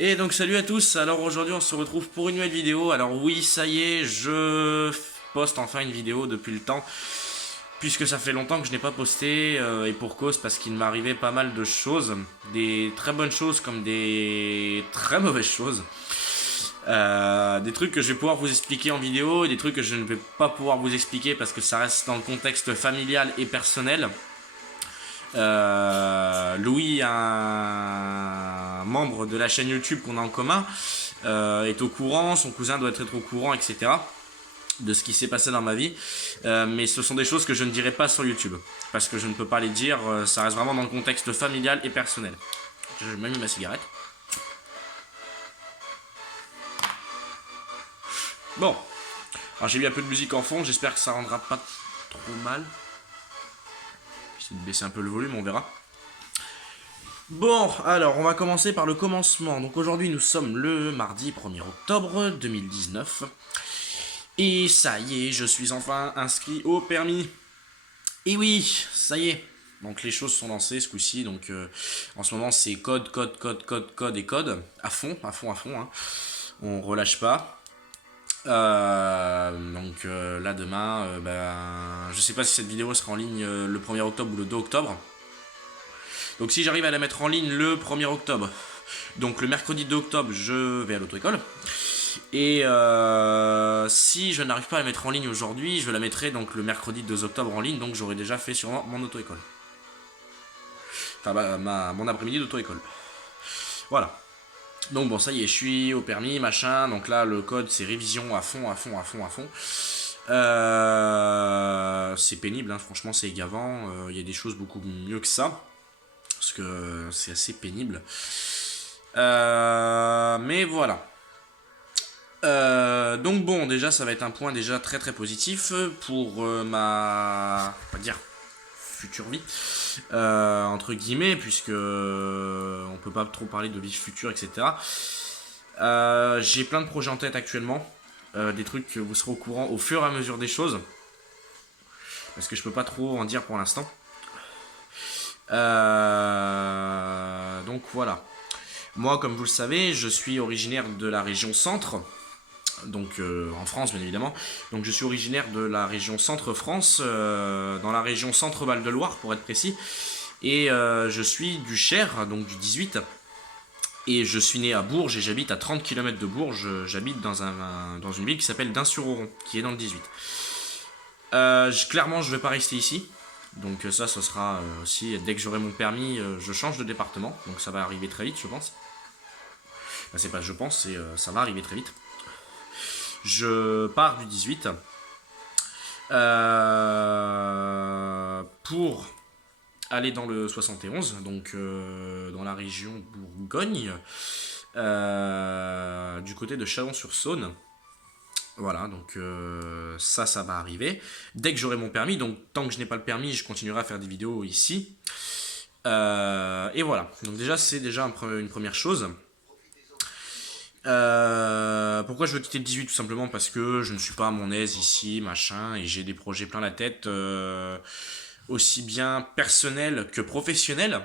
Et donc salut à tous, alors aujourd'hui on se retrouve pour une nouvelle vidéo. Alors oui, ça y est, je poste enfin une vidéo depuis le temps, puisque ça fait longtemps que je n'ai pas posté, et pour cause, parce qu'il m'arrivait pas mal de choses, des très bonnes choses comme des très mauvaises choses. Des trucs que je vais pouvoir vous expliquer en vidéo et des trucs que je ne vais pas pouvoir vous expliquer parce que ça reste dans le contexte familial et personnel. Louis, un membre de la chaîne YouTube qu'on a en commun, est au courant, son cousin doit être au courant, etc. de ce qui s'est passé dans ma vie. Mais ce sont des choses que je ne dirai pas sur YouTube. Parce que je ne peux pas les dire, ça reste vraiment dans le contexte familial et personnel. Je m'ai mis ma cigarette. Bon, alors j'ai mis un peu de musique en fond, j'espère que ça rendra pas trop mal. J'essaie de baisser un peu le volume, on verra. Bon, alors on va commencer par le commencement. Donc aujourd'hui nous sommes le mardi 1er octobre 2019. Et ça y est, je suis enfin inscrit au permis. Et oui, ça y est. Donc les choses sont lancées ce coup-ci. Donc en ce moment c'est code, code, code, code, code et code. À fond, à fond, à fond. Hein. On relâche pas. Là demain, je sais pas si cette vidéo sera en ligne le 1er octobre ou le 2 octobre. Donc si j'arrive à la mettre en ligne le 1er octobre, donc le mercredi 2 octobre, je vais à l'auto-école. Et si je n'arrive pas à la mettre en ligne aujourd'hui, je la mettrai donc le mercredi 2 octobre en ligne, donc j'aurai déjà fait sûrement mon auto-école. Enfin, mon après-midi d'auto-école. Voilà. Donc bon, ça y est, je suis au permis, machin. Donc là, le code, c'est révision à fond, à fond, à fond, à fond. C'est pénible, hein, franchement, c'est gavant. Il y a des choses beaucoup mieux que ça. Parce que c'est assez pénible. Mais voilà. Donc bon, déjà ça va être un point déjà très très positif pour ma, on va dire, future vie, entre guillemets, puisque on peut pas trop parler de vie future, etc. J'ai plein de projets en tête actuellement, des trucs que vous serez au courant au fur et à mesure des choses, parce que je peux pas trop en dire pour l'instant. Donc voilà. Moi, comme vous le savez, je suis originaire de la région centre, donc en France bien évidemment. Donc je suis originaire de la région Centre-France, dans la région Centre-Val-de-Loire pour être précis. Et je suis du Cher, donc du 18. Et je suis né à Bourges et j'habite à 30 km de Bourges. J'habite dans une ville qui s'appelle Dun-sur-Oron, qui est dans le 18. Clairement, je ne vais pas rester ici. Donc ça, ce sera aussi, dès que j'aurai mon permis, je change de département. Donc ça va arriver très vite, je pense. Enfin, c'est pas je pense, c'est ça va arriver très vite. Je pars du 18 pour aller dans le 71, donc dans la région Bourgogne, du côté de Chalon-sur-Saône. Voilà, donc ça va arriver. Dès que j'aurai mon permis, donc tant que je n'ai pas le permis, je continuerai à faire des vidéos ici. Et voilà, donc déjà c'est déjà une première chose. Pourquoi je veux quitter le 18? Tout simplement parce que je ne suis pas à mon aise ici, machin, et j'ai des projets plein la tête, aussi bien personnels que professionnels.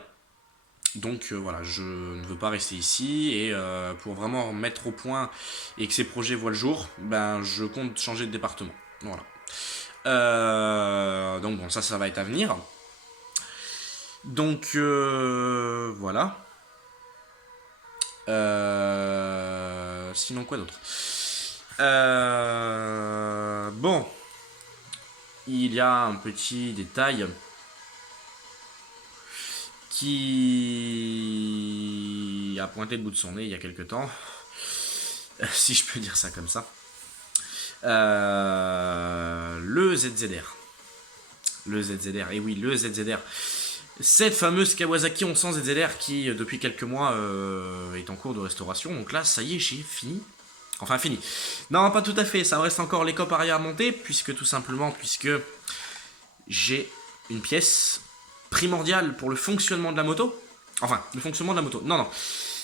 Donc voilà, je ne veux pas rester ici, et pour vraiment mettre au point et que ces projets voient le jour, ben je compte changer de département. Voilà. Donc bon, ça va être à venir. Donc voilà. Sinon quoi d'autre? Bon, il y a un petit détail qui a pointé le bout de son nez il y a quelque temps, si je peux dire ça comme ça. Le ZZR. Le ZZR, et oui, le ZZR. Cette fameuse Kawasaki 1100 ZZR qui, depuis quelques mois, est en cours de restauration. Donc là, ça y est, j'ai fini. Enfin, fini. Non, pas tout à fait. Ça me reste encore les copes arrière à monter, puisque j'ai une pièce primordiale pour le fonctionnement de la moto. Enfin, le fonctionnement de la moto. Non, non.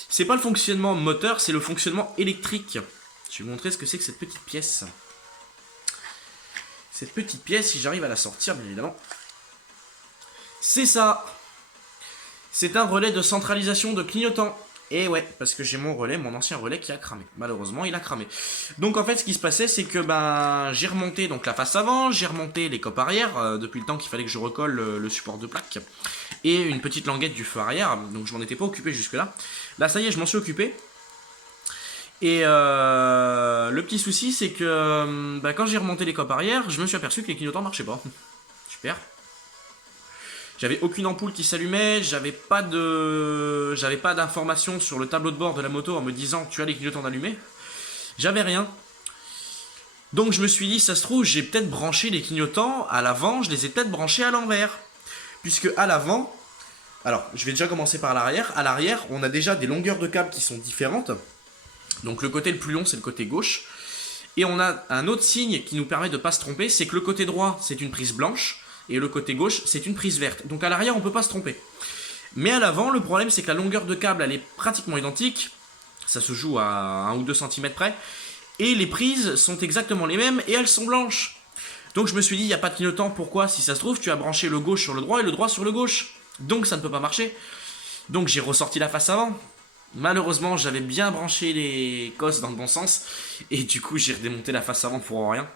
C'est pas le fonctionnement moteur, c'est le fonctionnement électrique. Je vais vous montrer ce que c'est que cette petite pièce. Cette petite pièce, si j'arrive à la sortir, bien évidemment. C'est ça. C'est un relais de centralisation de clignotant. Et ouais, parce que j'ai mon relais, mon ancien relais qui a cramé. Malheureusement, il a cramé. Donc en fait, ce qui se passait, c'est que j'ai remonté donc la face avant, j'ai remonté les copes arrière, depuis le temps qu'il fallait que je recolle le support de plaque, et une petite languette du feu arrière, donc je m'en étais pas occupé jusque-là. Là, ça y est, je m'en suis occupé. Et le petit souci, c'est que quand j'ai remonté les copes arrière, je me suis aperçu que les clignotants marchaient pas. Super. J'avais aucune ampoule qui s'allumait, j'avais pas d'informations sur le tableau de bord de la moto en me disant tu as les clignotants allumés. J'avais rien. Donc je me suis dit, ça se trouve, j'ai peut-être branché les clignotants à l'avant, je les ai peut-être branchés à l'envers. Puisque à l'avant, alors je vais déjà commencer par l'arrière. À l'arrière, on a déjà des longueurs de câbles qui sont différentes. Donc le côté le plus long, c'est le côté gauche. Et on a un autre signe qui nous permet de ne pas se tromper, c'est que le côté droit, c'est une prise blanche. Et le côté gauche, c'est une prise verte. Donc à l'arrière, on ne peut pas se tromper. Mais à l'avant, le problème, c'est que la longueur de câble, elle est pratiquement identique. Ça se joue à 1 ou 2 cm près. Et les prises sont exactement les mêmes et elles sont blanches. Donc je me suis dit, il n'y a pas de clignotant. Pourquoi? Si ça se trouve, tu as branché le gauche sur le droit et le droit sur le gauche. Donc ça ne peut pas marcher. Donc j'ai ressorti la face avant. Malheureusement, j'avais bien branché les cosses dans le bon sens. Et du coup, j'ai redémonté la face avant pour rien.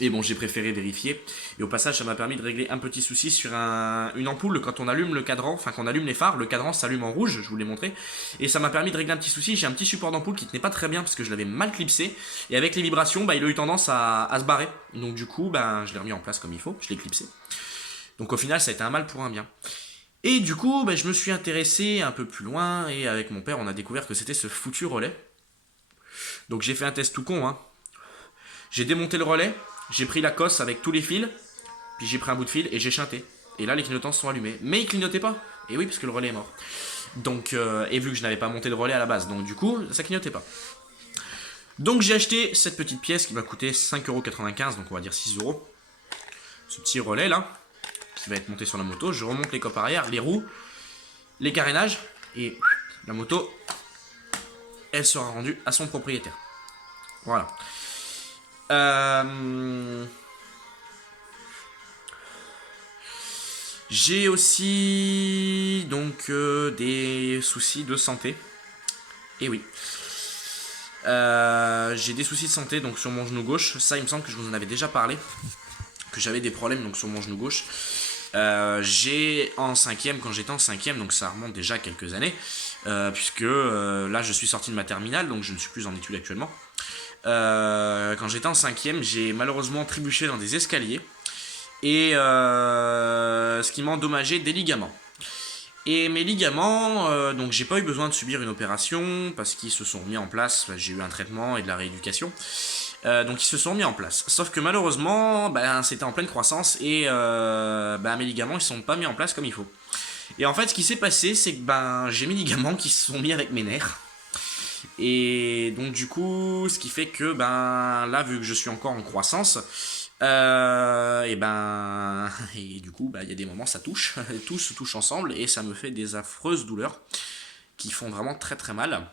Et bon, j'ai préféré vérifier. Et au passage, ça m'a permis de régler un petit souci sur une ampoule. Quand on allume le cadran, enfin quand on allume les phares, le cadran s'allume en rouge, je vous l'ai montré. Et ça m'a permis de régler un petit souci. J'ai un petit support d'ampoule qui tenait pas très bien parce que je l'avais mal clipsé. Et avec les vibrations, il a eu tendance à se barrer. Donc du coup, je l'ai remis en place comme il faut. Je l'ai clipsé. Donc au final, ça a été un mal pour un bien. Et du coup, je me suis intéressé un peu plus loin. Et avec mon père, on a découvert que c'était ce foutu relais. Donc j'ai fait un test tout con, hein. J'ai démonté le relais. J'ai pris la cosse avec tous les fils, puis j'ai pris un bout de fil et j'ai chanté. Et là, les clignotants sont allumés. Mais ils clignotaient pas. Et oui, parce que le relais est mort. Donc, et vu que je n'avais pas monté le relais à la base, donc du coup, ça clignotait pas. Donc j'ai acheté cette petite pièce qui m'a coûté 5,95€, donc on va dire 6€. Ce petit relais là, qui va être monté sur la moto. Je remonte les copes arrière, les roues, les carénages, et la moto, elle sera rendue à son propriétaire. Voilà. J'ai aussi donc des soucis de santé. Et oui. J'ai des soucis de santé donc sur mon genou gauche. Ça, il me semble que je vous en avais déjà parlé. Que j'avais des problèmes donc sur mon genou gauche. J'ai en 5e, quand j'étais en 5e, donc ça remonte déjà quelques années. Puisque là, je suis sorti de ma terminale, donc je ne suis plus en études actuellement. Quand j'étais en 5e, j'ai malheureusement trébuché dans des escaliers et ce qui m'a endommagé des ligaments. Et mes ligaments, donc j'ai pas eu besoin de subir une opération parce qu'ils se sont mis en place. J'ai eu un traitement et de la rééducation, donc ils se sont mis en place. Sauf que malheureusement, c'était en pleine croissance et mes ligaments ils se sont pas mis en place comme il faut. Et en fait, ce qui s'est passé, c'est que j'ai mes ligaments qui se sont mis avec mes nerfs. Et donc du coup, ce qui fait que là, vu que je suis encore en croissance, et du coup, il y a des moments ça touche, tout se touche ensemble et ça me fait des affreuses douleurs qui font vraiment très très mal.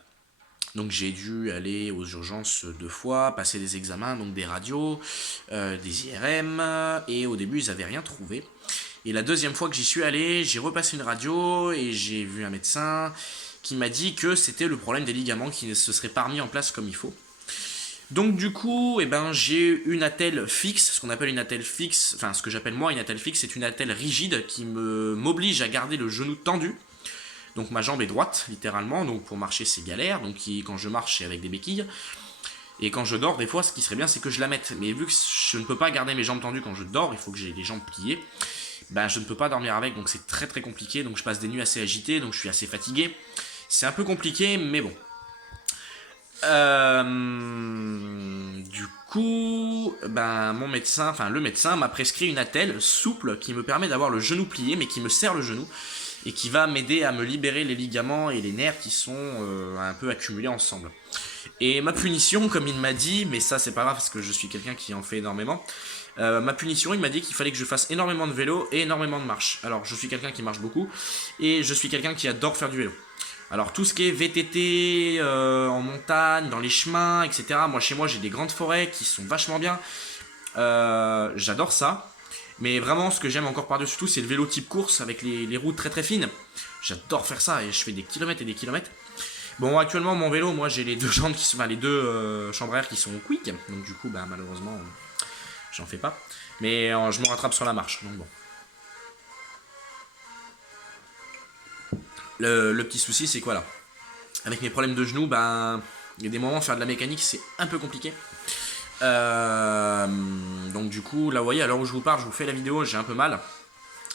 Donc j'ai dû aller aux urgences 2 fois, passer des examens, donc des radios, des IRM, et au début ils n'avaient rien trouvé. Et la deuxième fois que j'y suis allé, j'ai repassé une radio et j'ai vu un médecin qui m'a dit que c'était le problème des ligaments qui ne se seraient pas remis en place comme il faut. Donc du coup, j'ai une attelle fixe, ce qu'on appelle une attelle fixe, enfin ce que j'appelle moi une attelle fixe, c'est une attelle rigide qui m'oblige à garder le genou tendu. Donc ma jambe est droite, littéralement, donc pour marcher c'est galère, donc quand je marche c'est avec des béquilles. Et quand je dors, des fois, ce qui serait bien, c'est que je la mette. Mais vu que je ne peux pas garder mes jambes tendues quand je dors, il faut que j'ai les jambes pliées. Je ne peux pas dormir avec, donc c'est très très compliqué. Donc je passe des nuits assez agitées, donc je suis assez fatigué. C'est un peu compliqué, mais bon. Du coup, le médecin m'a prescrit une attelle souple qui me permet d'avoir le genou plié, mais qui me serre le genou. Et qui va m'aider à me libérer les ligaments et les nerfs qui sont un peu accumulés ensemble. Et ma punition, comme il m'a dit, mais ça c'est pas grave parce que je suis quelqu'un qui en fait énormément. Ma punition, il m'a dit qu'il fallait que je fasse énormément de vélo et énormément de marche. Alors je suis quelqu'un qui marche beaucoup et je suis quelqu'un qui adore faire du vélo. Alors tout ce qui est VTT en montagne, dans les chemins, etc. Moi chez moi j'ai des grandes forêts qui sont vachement bien. J'adore ça. Mais vraiment ce que j'aime encore par-dessus tout c'est le vélo type course avec les routes très très fines. J'adore faire ça et je fais des kilomètres et des kilomètres. Bon, actuellement, mon vélo, moi, j'ai les deux jantes qui sont, enfin, les deux chambres à air qui sont quick. Donc, du coup, bah, malheureusement, j'en fais pas. Mais je me rattrape sur la marche. Donc, bon. Le petit souci, c'est quoi là? Avec mes problèmes de genoux, ben, il y a des moments, faire de la mécanique, c'est un peu compliqué. Donc, du coup, là, vous voyez, à l'heure où je vous parle, je vous fais la vidéo, j'ai un peu mal.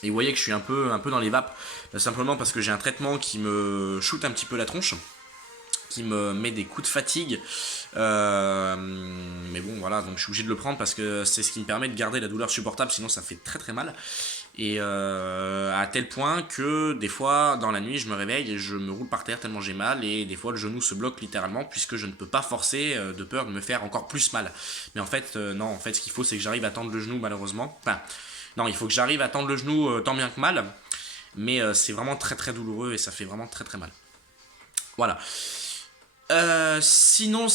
Et vous voyez que je suis un peu dans les vapes. Simplement parce que j'ai un traitement qui me shoot un petit peu la tronche, qui me met des coups de fatigue. Mais bon, voilà, donc je suis obligé de le prendre parce que c'est ce qui me permet de garder la douleur supportable, sinon ça fait très très mal. Et à tel point que des fois, dans la nuit, je me réveille et je me roule par terre tellement j'ai mal. Et des fois, le genou se bloque littéralement puisque je ne peux pas forcer de peur de me faire encore plus mal. Mais en fait, non, en fait, ce qu'il faut, c'est que j'arrive à tendre le genou, malheureusement. Enfin, non, il faut que j'arrive à tendre le genou tant bien que mal. Mais c'est vraiment très très douloureux et ça fait vraiment très très mal. Voilà. Sinon.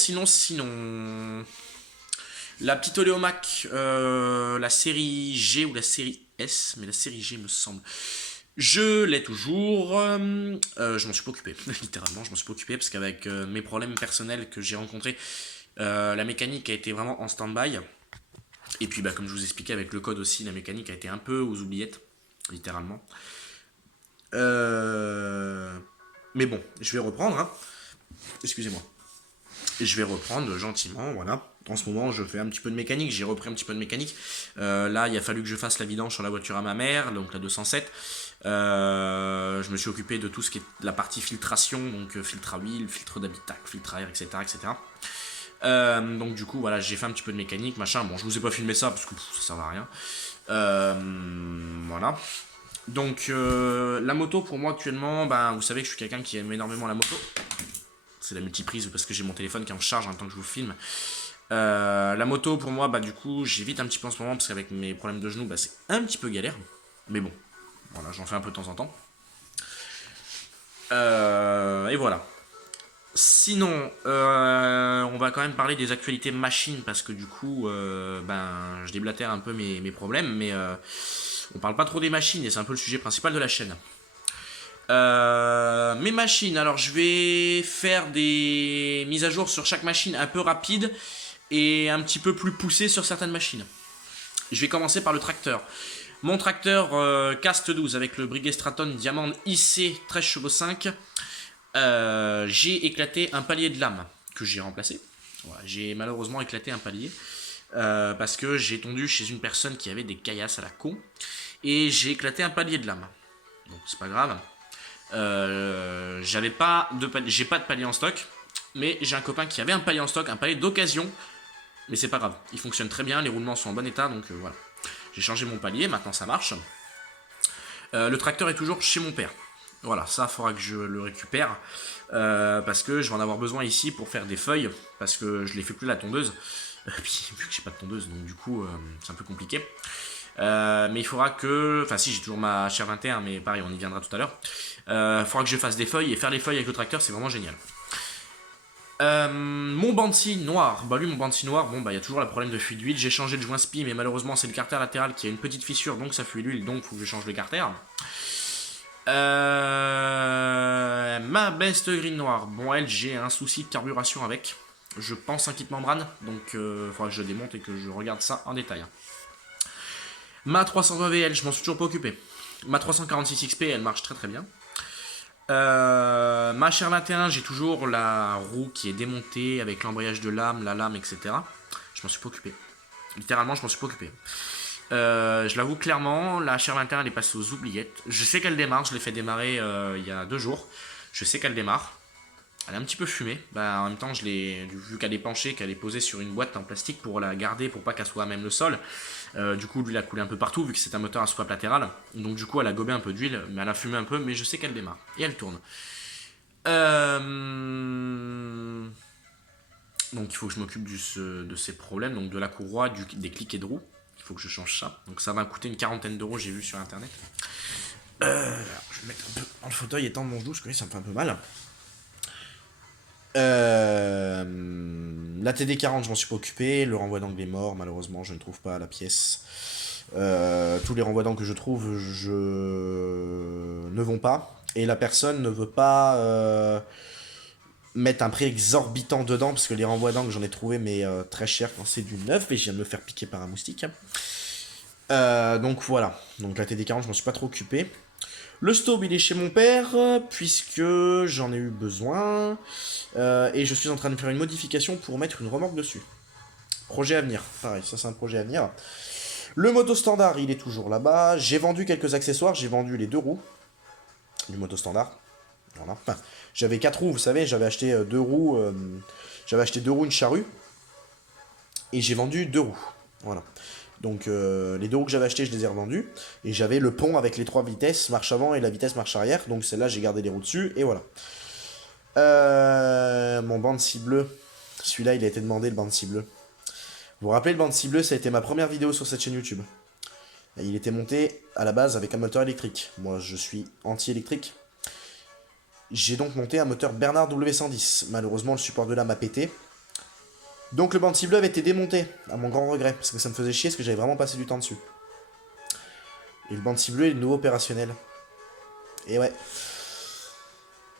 La petite Oléomac, la série G ou la série S, mais la série G me semble. Je l'ai toujours. Je m'en suis pas occupé, littéralement, je m'en suis pas occupé parce qu'avec mes problèmes personnels que j'ai rencontrés, la mécanique a été vraiment en stand-by. Et puis, bah, comme je vous expliquais avec le code aussi, la mécanique a été un peu aux oubliettes, littéralement. Mais bon, je vais reprendre. Hein. Excusez-moi. Je vais reprendre gentiment, voilà. En ce moment, je fais un petit peu de mécanique, j'ai repris un petit peu de mécanique. Là, il a fallu que je fasse la vidange sur la voiture à ma mère, donc la 207. Je me suis occupé de tout ce qui est la partie filtration, donc filtre à huile, filtre d'habitacle, filtre à air, etc. etc. Donc du coup, voilà, j'ai fait un petit peu de mécanique, machin. Bon, je vous ai pas filmé ça parce que ça sert à rien. Voilà. Donc la moto pour moi actuellement, ben, vous savez que je suis quelqu'un qui aime énormément la moto. C'est la multiprise parce que j'ai mon téléphone qui est en charge en même temps que je vous filme. La moto pour moi, bah du coup j'évite un petit peu en ce moment parce qu'avec mes problèmes de genoux, bah, c'est un petit peu galère. Mais bon, voilà, j'en fais un peu de temps en temps. Et voilà. Sinon, on va quand même parler des actualités machines parce que du coup, ben, je déblatère un peu mes problèmes, mais on parle pas trop des machines et c'est un peu le sujet principal de la chaîne. Mes machines, alors je vais faire des mises à jour sur chaque machine un peu rapide et un petit peu plus poussées sur certaines machines. Je vais commencer par le tracteur. Mon tracteur Cast 12 avec le Breguet Straton Diamond IC 13 chevaux 5. J'ai éclaté un palier de lame que j'ai remplacé. Voilà, j'ai malheureusement éclaté un palier parce que j'ai tondu chez une personne qui avait des caillasses à la con et j'ai éclaté un palier de lame. Donc c'est pas grave. J'ai pas de palier en stock, mais j'ai un copain qui avait un palier en stock, un palier d'occasion, mais c'est pas grave, il fonctionne très bien, les roulements sont en bon état, donc voilà. J'ai changé mon palier, maintenant ça marche. Le tracteur est toujours chez mon père. Voilà, ça faudra que je le récupère parce que je vais en avoir besoin ici pour faire des feuilles, parce que je les fais plus la tondeuse. Puis vu que j'ai pas de tondeuse, donc du coup c'est un peu compliqué. Mais il faudra que... Enfin si, j'ai toujours ma chair 21, mais pareil, on y viendra tout à l'heure. Il faudra que je fasse des feuilles, et faire les feuilles avec le tracteur, c'est vraiment génial. Mon Banshee noir, bah lui mon Banshee noir, bon bah il y a toujours le problème de fuite d'huile, j'ai changé le joint spi mais malheureusement c'est le carter latéral qui a une petite fissure donc ça fuit l'huile donc faut que je change le carter. Ma Best Green noire, bon elle j'ai un souci de carburation avec, je pense un kit membrane donc il faudra que je démonte et que je regarde ça en détail. Ma 320 VL je m'en suis toujours pas occupé, ma 346 XP elle marche très très bien. Ma Cher 21, j'ai toujours la roue qui est démontée avec l'embrayage de lame, la lame, etc. Je m'en suis pas occupé. Littéralement, je m'en suis pas occupé. Je l'avoue clairement, la Cher 21 elle est passée aux oubliettes. Je sais qu'elle démarre, je l'ai fait démarrer il y a 2 jours. Je sais qu'elle démarre. Elle est un petit peu fumée. Bah, en même temps, vu qu'elle est penchée, qu'elle est posée sur une boîte en plastique pour la garder, pour pas qu'elle soit à même le sol. Du coup, lui, il a coulé un peu partout, vu que c'est un moteur à swap latéral. Donc, du coup, elle a gobé un peu d'huile, mais elle a fumé un peu, mais je sais qu'elle démarre. Et elle tourne. Donc, il faut que je m'occupe de ces problèmes, donc de la courroie, des cliquets de roue. Il faut que je change ça. Donc, ça va coûter une quarantaine d'euros, j'ai vu sur internet. Je vais me mettre un peu dans le fauteuil et tendre mon genou, parce que ça me fait un peu mal. La TD40, je m'en suis pas occupé. Le renvoi d'angle est mort, malheureusement, je ne trouve pas la pièce. Tous les renvois d'angle que je trouve, ne vont pas. Et la personne ne veut pas mettre un prix exorbitant dedans, parce que les renvois d'angles, j'en ai trouvé, mais très cher quand c'est du neuf, et je viens de me faire piquer par un moustique. Donc voilà, donc la TD40, je m'en suis pas trop occupé. Le Staub, il est chez mon père, puisque j'en ai eu besoin, et je suis en train de faire une modification pour mettre une remorque dessus. Projet à venir, pareil, ça c'est un projet à venir. Le moto standard, il est toujours là-bas. J'ai vendu quelques accessoires, j'ai vendu les 2 roues du moto standard. Voilà. Enfin, j'avais 4 roues, vous savez, j'avais acheté 2 roues, une charrue, et j'ai vendu 2 roues. Voilà. Donc les 2 roues que j'avais achetées, je les ai revendues, et j'avais le pont avec les 3 vitesses, marche avant et la vitesse marche arrière, donc celle-là j'ai gardé les roues dessus, et voilà. Mon Banshee bleu, celui-là il a été demandé, le Banshee bleu. Vous vous rappelez, le Banshee bleu, ça a été ma première vidéo sur cette chaîne YouTube. Et il était monté à la base avec un moteur électrique. Moi je suis anti-électrique. J'ai donc monté un moteur Bernard W110. Malheureusement, le support de lame a pété. Donc le Banshee bleu avait été démonté, à mon grand regret, parce que ça me faisait chier, parce que j'avais vraiment passé du temps dessus. Et le Banshee bleu est de nouveau opérationnel. Et ouais.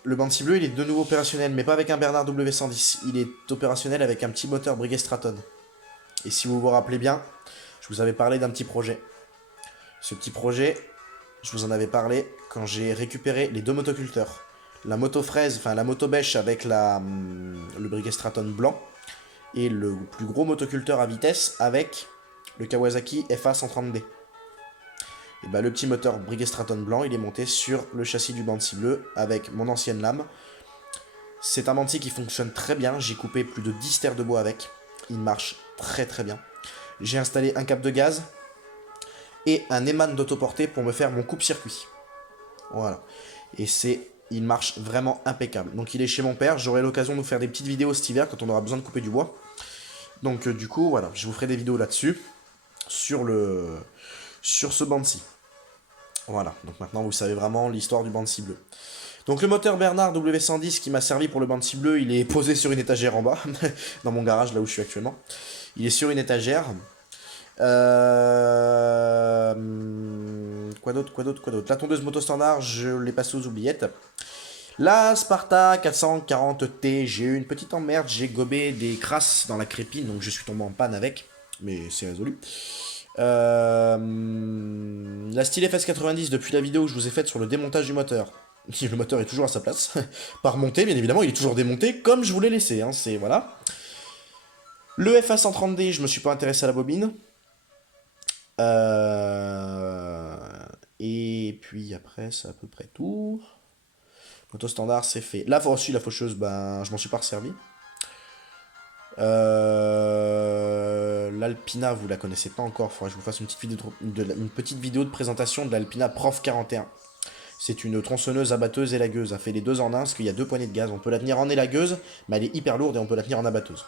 Le Banshee bleu, il est de nouveau opérationnel, mais pas avec un Bernard W110. Il est opérationnel avec un petit moteur Breguet Straton. Et si vous vous rappelez bien, je vous avais parlé d'un petit projet. Ce petit projet, je vous en avais parlé quand j'ai récupéré les 2 motoculteurs. La moto fraise, enfin la moto bêche avec le Breguet Straton blanc. Et le plus gros motoculteur à vitesse avec le Kawasaki FA130D. Et bah, le petit moteur Breguet Straton blanc, il est monté sur le châssis du Banshee bleu avec mon ancienne lame. C'est un Banshee qui fonctionne très bien, j'ai coupé plus de 10 terres de bois avec. Il marche très très bien. J'ai installé un cap de gaz et un Eman d'autoportée pour me faire mon coupe-circuit. Voilà. Et il marche vraiment impeccable. Donc il est chez mon père, j'aurai l'occasion de vous faire des petites vidéos cet hiver quand on aura besoin de couper du bois. Donc du coup, voilà, je vous ferai des vidéos là-dessus, sur ce Banshee. Voilà, donc maintenant vous savez vraiment l'histoire du Banshee bleu. Donc le moteur Bernard W110 qui m'a servi pour le Banshee bleu, il est posé sur une étagère en bas, dans mon garage, là où je suis actuellement. Il est sur une étagère. Quoi d'autre. La tondeuse moto standard, je l'ai passée aux oubliettes. La Sparta 440T, j'ai eu une petite emmerde, j'ai gobé des crasses dans la crépine, donc je suis tombé en panne avec, mais c'est résolu. La Style FS90, depuis la vidéo que je vous ai faite sur le démontage du moteur, le moteur est toujours à sa place, pas remonté bien évidemment, il est toujours démonté comme je vous l'ai laissé, hein, c'est voilà. Le FA130D, je me suis pas intéressé à la bobine. Et puis après, c'est à peu près tout. Moto standard, c'est fait. Là, aussi, la faucheuse, ben, je m'en suis pas resservi. L'Alpina, vous la connaissez pas encore. Faudrait que je vous fasse une petite vidéo de présentation de l'Alpina Prof 41. C'est une tronçonneuse, abatteuse et lagueuse. Elle fait les 2 en 1 parce qu'il y a 2 poignées de gaz. On peut la tenir en élagueuse, mais elle est hyper lourde et on peut la tenir en abatteuse.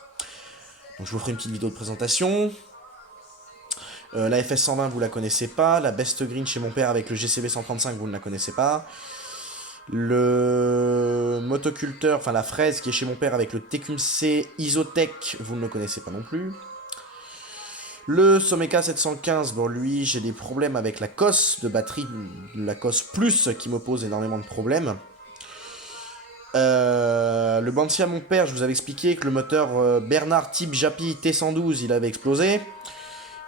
Donc je vous ferai une petite vidéo de présentation. La FS120, vous la connaissez pas. La Best Green chez mon père avec le GCV 135, vous ne la connaissez pas. Le motoculteur, enfin la fraise qui est chez mon père avec le TQC Isotech, vous ne le connaissez pas non plus. Le Someka 715, bon lui j'ai des problèmes avec la COS de batterie, la COS Plus qui me pose énormément de problèmes. Le Banshee à mon père, je vous avais expliqué que le moteur Bernard type Japi T112 il avait explosé.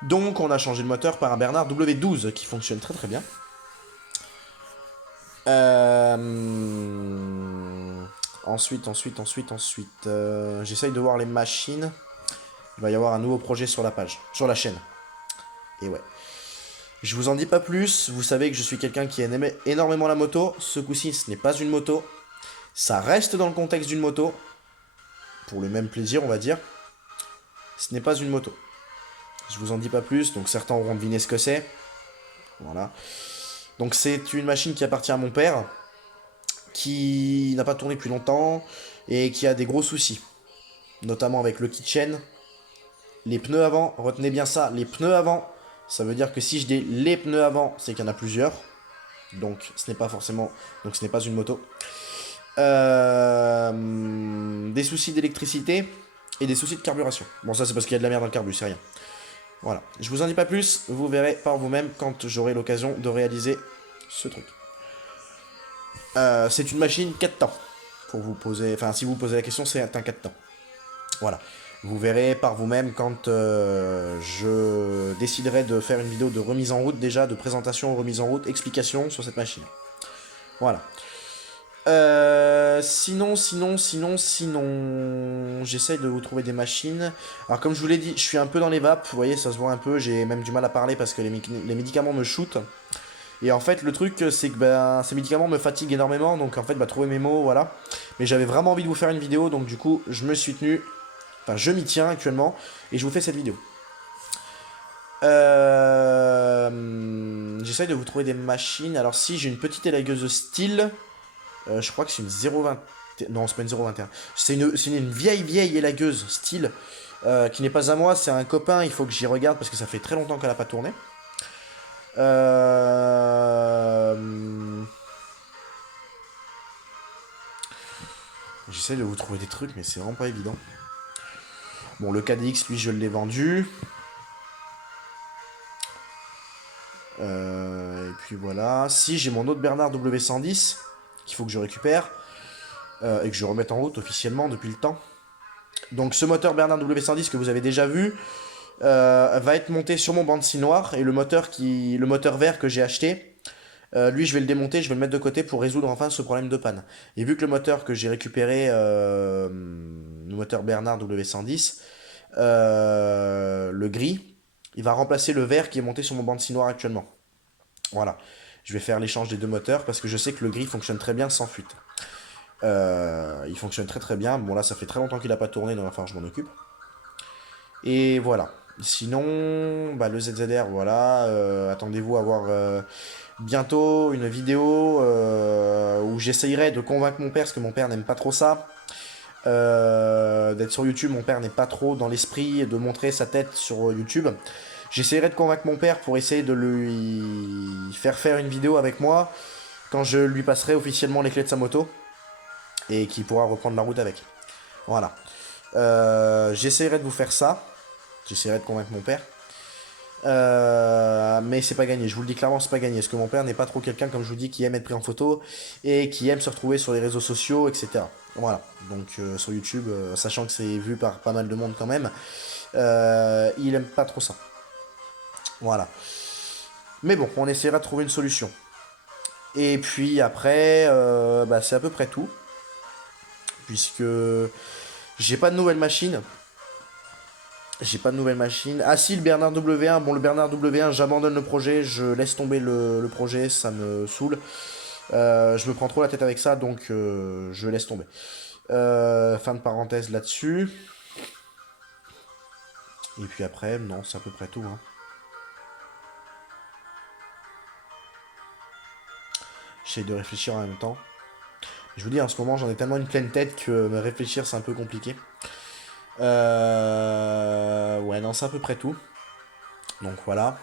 Donc on a changé le moteur par un Bernard W12 qui fonctionne très très bien. Ensuite, j'essaye de voir les machines. Il va y avoir un nouveau projet sur la page, sur la chaîne. Et ouais. Je vous en dis pas plus, vous savez que je suis quelqu'un qui aime énormément la moto. Ce coup-ci, ce n'est pas une moto. Ça reste dans le contexte d'une moto. Pour le même plaisir, on va dire. Ce n'est pas une moto. Je vous en dis pas plus, donc certains auront deviné ce que c'est. Voilà. Donc c'est une machine qui appartient à mon père, qui n'a pas tourné depuis longtemps, et qui a des gros soucis. Notamment avec le kitchen. Les pneus avant, retenez bien ça, les pneus avant, ça veut dire que si je dis les pneus avant, c'est qu'il y en a plusieurs. Donc ce n'est pas forcément, donc ce n'est pas une moto. Des soucis d'électricité et des soucis de carburation. Bon ça c'est parce qu'il y a de la merde dans le carbu, c'est rien. Voilà, je vous en dis pas plus, vous verrez par vous-même quand j'aurai l'occasion de réaliser ce truc. C'est une machine 4 temps. pour vous poser... Enfin, si vous posez la question, c'est un cas de temps. Voilà. Vous verrez par vous-même quand je déciderai de faire une vidéo de remise en route déjà, de présentation, remise en route, explication sur cette machine. Voilà. Sinon, j'essaye de vous trouver des machines. Alors comme je vous l'ai dit, je suis un peu dans les vapes, vous voyez, ça se voit un peu, j'ai même du mal à parler parce que les médicaments me shootent. Et en fait, le truc, c'est que ces médicaments me fatiguent énormément, donc en fait, trouver mes mots, voilà. Mais j'avais vraiment envie de vous faire une vidéo, donc du coup, je me suis tenu, enfin, je m'y tiens actuellement, et je vous fais cette vidéo. J'essaye de vous trouver des machines. Alors si, j'ai une petite élagueuse style. Je crois que c'est une 0,20... Non, c'est pas une 0,21. C'est une vieille élagueuse style, qui n'est pas à moi, c'est un copain, il faut que j'y regarde parce que ça fait très longtemps qu'elle n'a pas tourné. J'essaie de vous trouver des trucs, mais c'est vraiment pas évident. Bon, le KDX, lui, je l'ai vendu. Et puis voilà. Si, j'ai mon autre Bernard W110 qu'il faut que je récupère et que je remette en route officiellement depuis le temps. Donc ce moteur Bernard W110 que vous avez déjà vu va être monté sur mon Banshee noir, et le moteur vert que j'ai acheté, lui je vais le démonter, je vais le mettre de côté pour résoudre enfin ce problème de panne. Et vu que le moteur que j'ai récupéré, le moteur Bernard W110, le gris, il va remplacer le vert qui est monté sur mon Banshee noir actuellement. Voilà, je vais faire l'échange des deux moteurs parce que je sais que le gris fonctionne très bien sans fuite. Il fonctionne très bien. Bon là ça fait très longtemps qu'il n'a pas tourné, donc enfin je m'en occupe. Et voilà. Sinon, le ZZR, voilà. Attendez-vous à voir bientôt une vidéo où j'essayerai de convaincre mon père, parce que mon père n'aime pas trop ça. D'être sur YouTube, mon père n'est pas trop dans l'esprit de montrer sa tête sur YouTube. J'essaierai de convaincre mon père pour essayer de lui faire une vidéo avec moi quand je lui passerai officiellement les clés de sa moto et qu'il pourra reprendre la route avec. Voilà. J'essaierai de vous faire ça. J'essaierai de convaincre mon père. Mais c'est pas gagné, je vous le dis clairement, c'est pas gagné. Parce que mon père n'est pas trop quelqu'un, comme je vous dis, qui aime être pris en photo et qui aime se retrouver sur les réseaux sociaux, etc. Voilà. Donc sur YouTube, sachant que c'est vu par pas mal de monde quand même, il aime pas trop ça. Voilà. Mais bon, on essaiera de trouver une solution. Et puis après, c'est à peu près tout. Puisque j'ai pas de nouvelles machines. Ah si, le Bernard W1. Bon, le Bernard W1, j'abandonne le projet. Je laisse tomber le projet. Ça me saoule. Je me prends trop la tête avec ça. Donc, je laisse tomber. Fin de parenthèse là-dessus. Et puis après, non, c'est à peu près tout. Hein. J'essaie de réfléchir en même temps. Je vous dis, en ce moment, j'en ai tellement une pleine tête que me réfléchir, c'est un peu compliqué. Ouais, non, c'est à peu près tout. Donc voilà.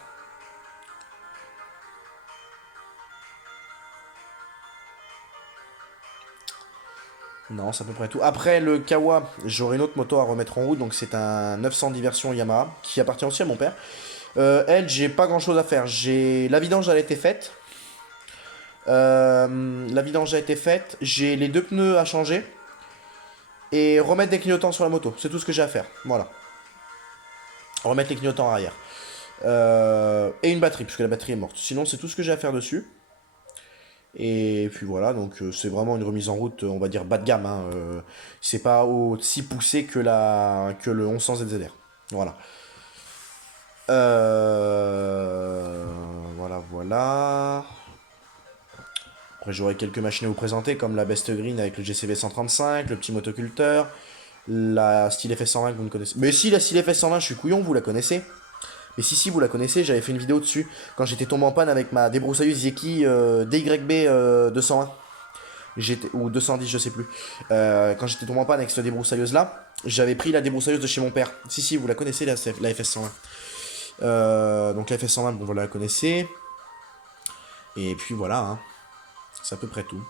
Non, c'est à peu près tout. Après le Kawa, j'aurai une autre moto à remettre en route. Donc c'est un 900 diversion Yamaha qui appartient aussi à mon père. Elle, j'ai pas grand chose à faire. La vidange, elle a été faite. La vidange a été faite. J'ai les deux pneus à changer. Et remettre des clignotants sur la moto. C'est tout ce que j'ai à faire. Voilà. Remettre les clignotants arrière. Et une batterie, puisque la batterie est morte. Sinon, c'est tout ce que j'ai à faire dessus. Et puis voilà, donc c'est vraiment une remise en route, on va dire bas de gamme. Hein, c'est pas aussi poussé que le 1100 ZZR. Voilà. Voilà. Après, j'aurai quelques machines à vous présenter, comme la Best Green avec le GCV 135, le petit motoculteur, la Style FS120 que vous ne connaissez. Mais si, la Style FS120, je suis couillon, vous la connaissez. Mais si, vous la connaissez, j'avais fait une vidéo dessus quand j'étais tombé en panne avec ma débroussailleuse Yeki DYB 201. Ou 210, je sais plus. Quand j'étais tombé en panne avec cette débroussailleuse là, j'avais pris la débroussailleuse de chez mon père. Si, vous la connaissez, la FS120. Donc la FS120, bon, vous la connaissez. Et puis voilà, hein. C'est à peu près tout.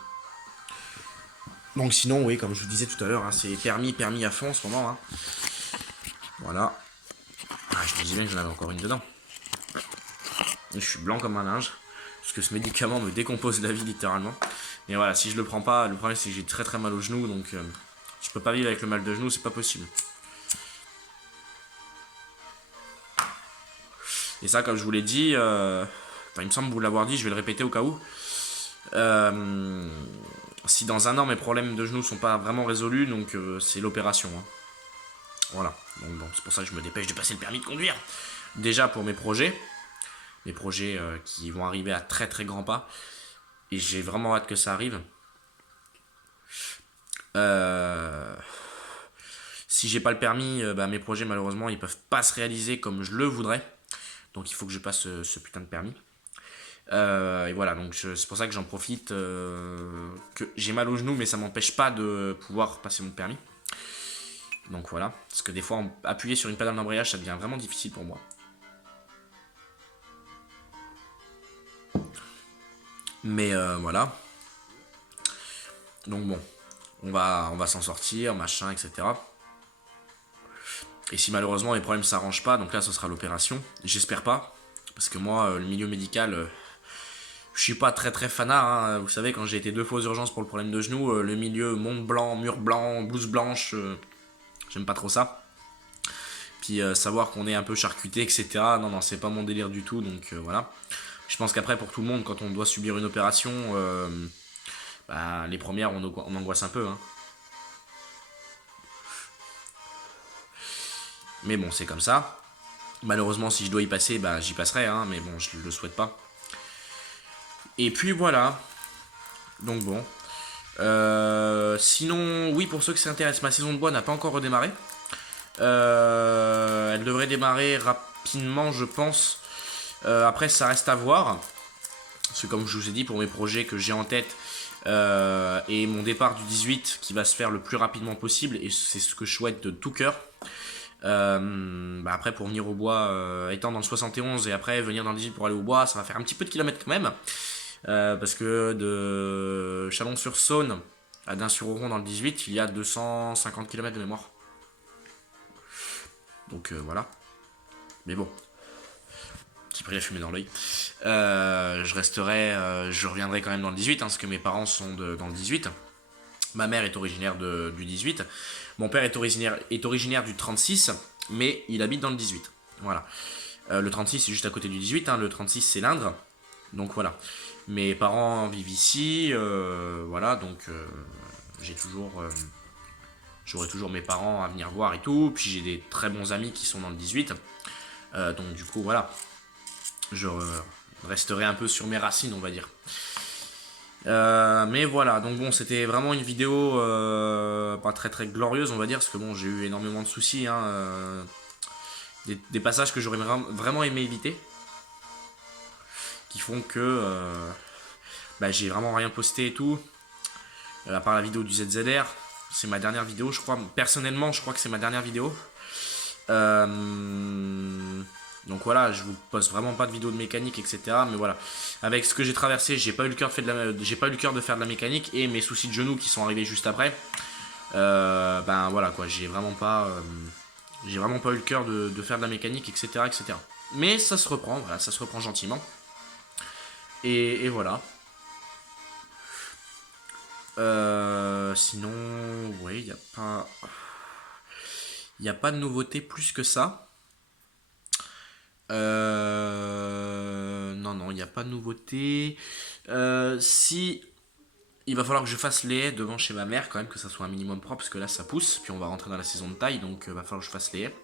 Donc sinon, oui, comme je vous disais tout à l'heure, hein, c'est permis à fond en ce moment. Hein. Voilà. Ah, je me disais bien que j'en avais encore une dedans. Je suis blanc comme un linge. Parce que ce médicament me décompose la vie littéralement. Et voilà, si je le prends pas, le problème c'est que j'ai très très mal au genou, donc je peux pas vivre avec le mal de genou, c'est pas possible. Et ça, comme je vous l'ai dit, il me semble vous l'avoir dit, je vais le répéter au cas où. Si dans un an mes problèmes de genoux sont pas vraiment résolus, donc c'est l'opération. Hein. Voilà, donc bon, c'est pour ça que je me dépêche de passer le permis de conduire. Déjà pour mes projets qui vont arriver à très très grands pas, et j'ai vraiment hâte que ça arrive. Si j'ai pas le permis, mes projets malheureusement ils peuvent pas se réaliser comme je le voudrais. Donc il faut que je passe ce putain de permis. Et voilà, donc c'est pour ça que j'en profite. Que j'ai mal au genou, mais ça m'empêche pas de pouvoir passer mon permis. Donc voilà, parce que des fois, appuyer sur une pédale d'embrayage, ça devient vraiment difficile pour moi. Mais voilà. Donc bon, on va s'en sortir, machin, etc. Et si malheureusement les problèmes s'arrangent pas, donc là, ce sera l'opération. J'espère pas, parce que moi, le milieu médical, je suis pas très très fanat. Hein. Vous savez, quand j'ai été 2 fois aux urgences pour le problème de genou, le milieu monde blanc, mur blanc, blouse blanche, j'aime pas trop ça. Puis savoir qu'on est un peu charcuté, etc. Non, non, c'est pas mon délire du tout, donc voilà. Je pense qu'après, pour tout le monde, quand on doit subir une opération, les premières, on angoisse un peu. Hein. Mais bon, c'est comme ça. Malheureusement, si je dois y passer, j'y passerai, hein, mais bon, je le souhaite pas. Et puis voilà. Donc bon. Sinon, oui, pour ceux qui s'intéressent, ma saison de bois n'a pas encore redémarré. Elle devrait démarrer rapidement, je pense. Après, ça reste à voir. Parce que comme je vous ai dit, pour mes projets que j'ai en tête, et mon départ du 18 qui va se faire le plus rapidement possible, et c'est ce que je souhaite de tout cœur. Après, pour venir au bois, étant dans le 71 et après venir dans le 18 pour aller au bois, ça va faire un petit peu de kilomètres quand même. Parce que de Chalon-sur-Saône à Dain-sur-Oron dans le 18, il y a 250 km de mémoire. Donc voilà. Mais bon, qui pris la fumée dans l'œil. Je reviendrai quand même dans le 18, hein, parce que mes parents sont dans le 18. Ma mère est originaire du 18. Mon père est originaire du 36, mais il habite dans le 18. Voilà. Le 36, c'est juste à côté du 18. Hein, le 36, c'est l'Indre. Donc voilà. Mes parents vivent ici. Voilà, donc j'aurai toujours mes parents à venir voir et tout. Puis j'ai des très bons amis qui sont dans le 18. Donc du coup, voilà. Je resterai un peu sur mes racines, on va dire. Mais voilà, donc bon, c'était vraiment une vidéo pas très très glorieuse, on va dire, parce que bon, j'ai eu énormément de soucis, hein, des passages que j'aurais vraiment aimé éviter, qui font que j'ai vraiment rien posté et tout, à part la vidéo du ZZR, c'est ma dernière vidéo, je crois, personnellement, je crois que c'est ma dernière vidéo. Donc voilà, je vous poste vraiment pas de vidéo de mécanique, etc. Mais voilà, avec ce que j'ai traversé, j'ai pas eu le cœur de faire de la mécanique, et mes soucis de genoux qui sont arrivés juste après. Voilà quoi, j'ai vraiment pas eu le cœur de faire de la mécanique, etc., etc. Mais ça se reprend, voilà, ça se reprend gentiment. Et voilà. Sinon, ouais, il y a pas de nouveauté plus que ça. Non, il n'y a pas de nouveauté. Si il va falloir que je fasse les haies devant chez ma mère, quand même, que ça soit un minimum propre, parce que là ça pousse, puis on va rentrer dans la saison de taille, donc va falloir que je fasse les haies.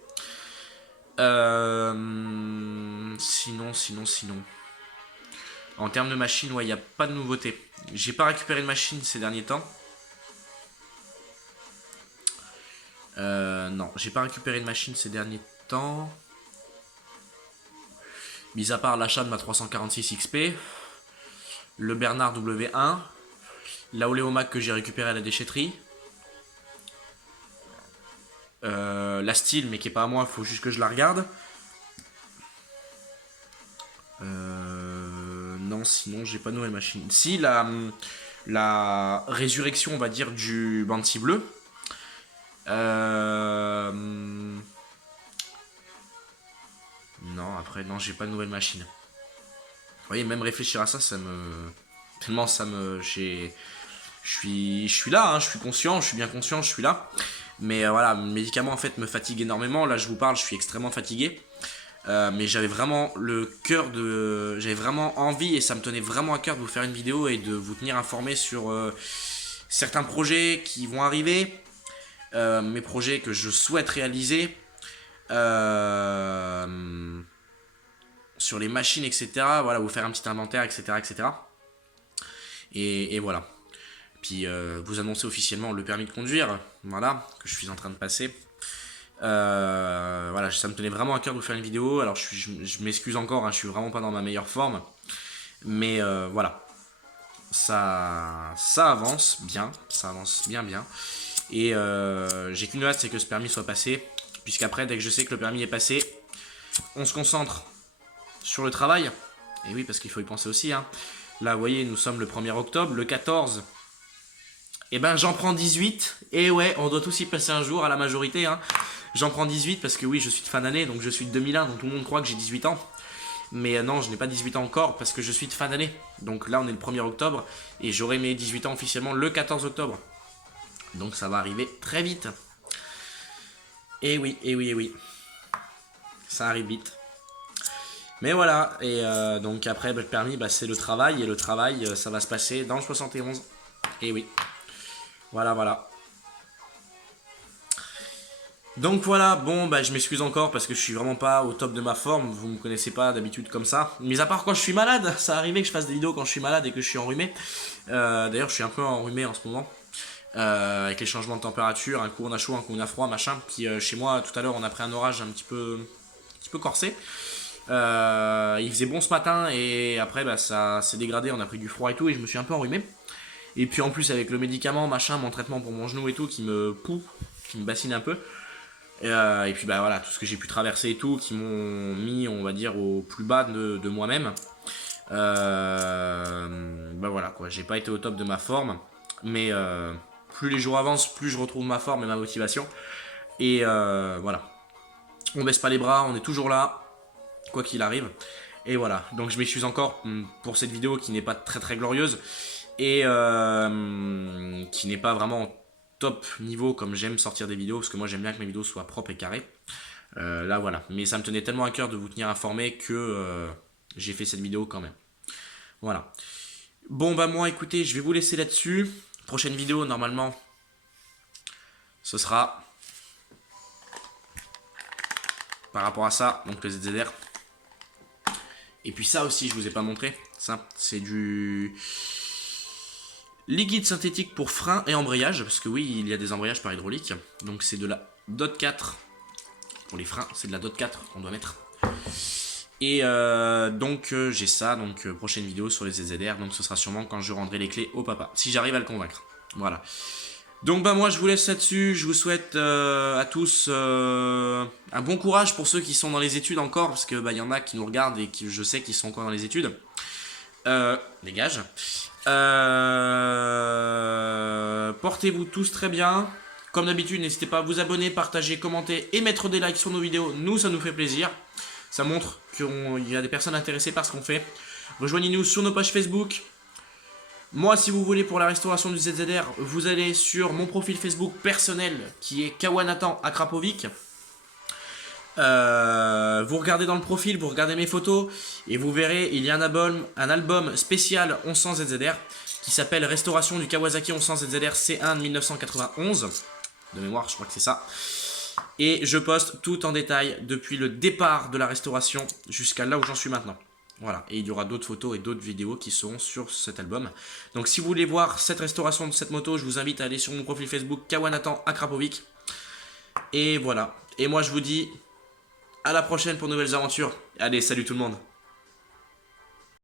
Sinon. En termes de machine, ouais, il n'y a pas de nouveauté. J'ai pas récupéré de machine ces derniers temps. Non, j'ai pas récupéré de machine ces derniers temps. Mis à part l'achat de ma 346 XP, le Bernard W1, la Oléomac que j'ai récupéré à la déchetterie, la Steel mais qui est pas à moi, il faut juste que je la regarde. Non, sinon j'ai pas de nouvelle machine. Si, la résurrection, on va dire, du Banshee bleu. Non, après, non, j'ai pas de nouvelle machine. Vous voyez, même réfléchir à ça, ça me Tellement ça me... Je suis là, hein, je suis conscient, je suis bien conscient, je suis là. Mais voilà, le médicament en fait me fatigue énormément. Là je vous parle, je suis extrêmement fatigué. Mais j'avais vraiment le cœur de... J'avais vraiment envie et ça me tenait vraiment à cœur de vous faire une vidéo et de vous tenir informé sur certains projets qui vont arriver. Mes projets que je souhaite réaliser. Sur les machines, etc. Voilà, vous faire un petit inventaire, etc. etc. Et voilà. Puis vous annoncer officiellement le permis de conduire, voilà, que je suis en train de passer. Voilà, ça me tenait vraiment à cœur de vous faire une vidéo. Alors je m'excuse encore, hein, je suis vraiment pas dans ma meilleure forme. Mais voilà. Ça avance bien, ça avance bien. Et j'ai qu'une hâte, c'est que ce permis soit passé. Puisqu'après, dès que je sais que le permis est passé, on se concentre sur le travail. Et oui, parce qu'il faut y penser aussi, hein. Là, vous voyez, nous sommes le 1er octobre, le 14. Et ben, j'en prends 18. Et ouais, on doit tous y passer un jour à la majorité, hein. J'en prends 18 parce que oui, je suis de fin d'année, donc je suis de 2001, donc tout le monde croit que j'ai 18 ans. Mais non, je n'ai pas 18 ans encore parce que je suis de fin d'année. Donc là, on est le 1er octobre et j'aurai mes 18 ans officiellement le 14 octobre. Donc ça va arriver très vite. Et oui. Ça arrive vite. Mais voilà, et donc après le permis, bah, c'est le travail, et le travail, ça va se passer dans le 71. Et oui, voilà. Donc voilà, bon, bah, je m'excuse encore parce que je suis vraiment pas au top de ma forme, vous me connaissez pas d'habitude comme ça. Mais à part quand je suis malade, ça arrivait que je fasse des vidéos quand je suis malade et que je suis enrhumé. D'ailleurs, je suis un peu enrhumé en ce moment. Avec les changements de température, un coup on a chaud, un coup on a froid, machin. Puis chez moi, tout à l'heure, on a pris un orage un petit peu corsé. Il faisait bon ce matin et après bah, ça s'est dégradé, on a pris du froid et tout et je me suis un peu enrhumé. Et puis en plus avec le médicament, machin, mon traitement pour mon genou et tout qui me bassine un peu. Et puis bah voilà, tout ce que j'ai pu traverser et tout qui m'ont mis, on va dire, au plus bas de moi-même. Bah voilà quoi, j'ai pas été au top de ma forme. Mais plus les jours avancent, plus je retrouve ma forme et ma motivation. Et voilà. On baisse pas les bras, on est toujours là. Quoi qu'il arrive. Et voilà, donc je m'excuse encore pour cette vidéo qui n'est pas très glorieuse et qui n'est pas vraiment top niveau comme j'aime sortir des vidéos parce que moi j'aime bien que mes vidéos soient propres et carrées. Là voilà, mais ça me tenait tellement à cœur de vous tenir informé que j'ai fait cette vidéo quand même. Voilà. Bon bah moi écoutez, je vais vous laisser là-dessus. Prochaine vidéo normalement, ce sera par rapport à ça, donc le ZZR. Et puis ça aussi, je vous ai pas montré. Ça, c'est du liquide synthétique pour frein et embrayage. Parce que oui, il y a des embrayages par hydraulique. Donc c'est de la DOT 4. Pour les freins, c'est de la DOT 4 qu'on doit mettre. Et donc j'ai ça. Donc prochaine vidéo sur les ZZR. Donc ce sera sûrement quand je rendrai les clés au papa. Si j'arrive à le convaincre. Voilà. Donc bah moi je vous laisse là-dessus, je vous souhaite à tous un bon courage pour ceux qui sont dans les études encore, parce que bah, y en a qui nous regardent et qui je sais qu'ils sont encore dans les études. Dégage. Portez-vous tous très bien. Comme d'habitude, n'hésitez pas à vous abonner, partager, commenter et mettre des likes sur nos vidéos. Nous, ça nous fait plaisir. Ça montre qu'il y a des personnes intéressées par ce qu'on fait. Rejoignez-nous sur nos pages Facebook. Moi, si vous voulez, pour la restauration du ZZR, vous allez sur mon profil Facebook personnel qui est Kawanatan Akrapovic. Vous regardez dans le profil, vous regardez mes photos et vous verrez, il y a un album spécial 1100 ZZR qui s'appelle Restauration du Kawasaki 1100 ZZR C1 de 1991. De mémoire, je crois que c'est ça. Et je poste tout en détail depuis le départ de la restauration jusqu'à là où j'en suis maintenant. Voilà, et il y aura d'autres photos et d'autres vidéos qui seront sur cet album. Donc si vous voulez voir cette restauration de cette moto, je vous invite à aller sur mon profil Facebook Kawanatan Akrapovic. Et voilà, et moi je vous dis à la prochaine pour de nouvelles aventures. Allez, salut tout le monde.